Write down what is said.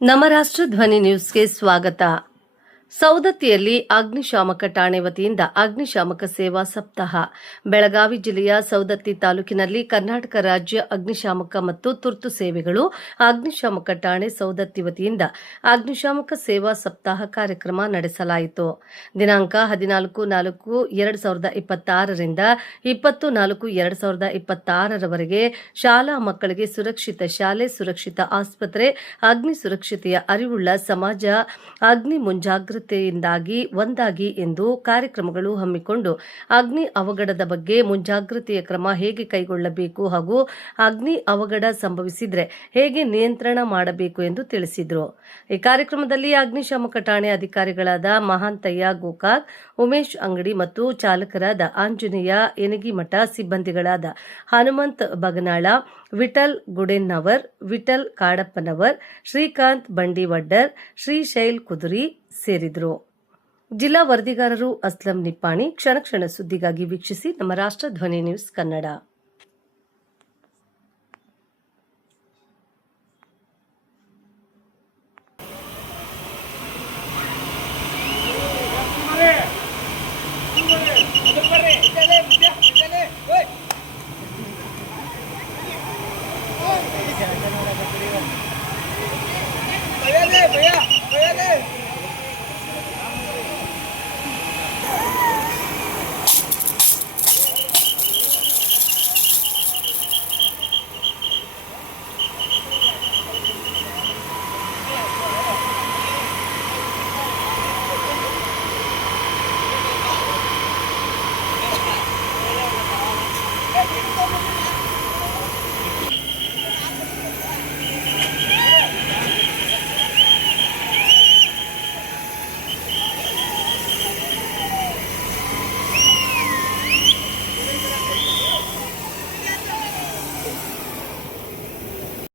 ನಮ್ಮ ರಾಷ್ಟ್ರ ಧ್ವನಿ ನ್ಯೂಸ್ಗೆ ಸ್ವಾಗತ. ಸೌದತ್ತಿಯಲ್ಲಿ ಅಗ್ನಿಶಾಮಕ ಠಾಣೆ ವತಿಯಿಂದ ಅಗ್ನಿಶಾಮಕ ಸೇವಾ ಸಪ್ತಾಹ. ಬೆಳಗಾವಿ ಜಿಲ್ಲೆಯ ಸೌದತ್ತಿ ತಾಲೂಕಿನಲ್ಲಿ ಕರ್ನಾಟಕ ರಾಜ್ಯ ಅಗ್ನಿಶಾಮಕ ಮತ್ತು ತುರ್ತು ಸೇವೆಗಳು ಅಗ್ನಿಶಾಮಕ ಠಾಣೆ ಸೌದತ್ತಿ ವತಿಯಿಂದ ಅಗ್ನಿಶಾಮಕ ಸೇವಾ ಸಪ್ತಾಹ ಕಾರ್ಯಕ್ರಮ ನಡೆಸಲಾಯಿತು. ದಿನಾಂಕ 14/4/2026ರಿಂದ 20/4/2026ರವರೆಗೆ ಶಾಲಾ ಮಕ್ಕಳಿಗೆ ಸುರಕ್ಷಿತ ಶಾಲೆ, ಸುರಕ್ಷಿತ ಆಸ್ಪತ್ರೆ, ಅಗ್ನಿ ಸುರಕ್ಷತೆಯ ಅರಿವುಳ್ಳ ಸಮಾಜ, ಅಗ್ನಿ ಮುಂಜಾಗ್ರತೆಯಿಂದಾಗಿ ಒಂದಾಗಿ ಎಂದು ಕಾರ್ಯಕ್ರಮಗಳು ಹಮ್ಮಿಕೊಂಡು ಅಗ್ನಿ ಅವಘಡದ ಬಗ್ಗೆ ಮುಂಜಾಗ್ರತೆಯ ಕ್ರಮ ಹೇಗೆ ಕೈಗೊಳ್ಳಬೇಕು ಹಾಗೂ ಅಗ್ನಿ ಅವಘಡ ಸಂಭವಿಸಿದರೆ ಹೇಗೆ ನಿಯಂತ್ರಣ ಮಾಡಬೇಕು ಎಂದು ತಿಳಿಸಿದರು. ಈ ಕಾರ್ಯಕ್ರಮದಲ್ಲಿ ಅಗ್ನಿಶಾಮಕ ಠಾಣೆ ಅಧಿಕಾರಿಗಳಾದ ಮಹಾಂತಯ್ಯ ಗೋಕಾಕ್, ಉಮೇಶ್ ಅಂಗಡಿ ಮತ್ತು ಚಾಲಕರಾದ ಆಂಜನೇಯ ಯನಗಿಮಠ, ಸಿಬ್ಬಂದಿಗಳಾದ ಹನುಮಂತ್ ಬಗನಾಳ, ವಿಠಲ್ ಗುಡೆನ್ನವರ್, ವಿಠಲ್ ಕಾಡಪ್ಪನವರ್, ಶ್ರೀಕಾಂತ್ ಬಂಡಿವಡ್ಡರ್, ಶ್ರೀಶೈಲ್ ಕುದುರಿ ಸೇರಿದರು. ಜಿಲ್ಲಾ ವರದಿಗಾರರು ಅಸ್ಲಂ ನಿಪ್ಪಾಣಿ. ಕ್ಷಣ ಕ್ಷಣ ಸುದ್ದಿಗಾಗಿ ವೀಕ್ಷಿಸಿ ನಮ್ಮ ರಾಷ್ಟ್ರ ಧ್ವನಿ ನ್ಯೂಸ್ ಕನ್ನಡ.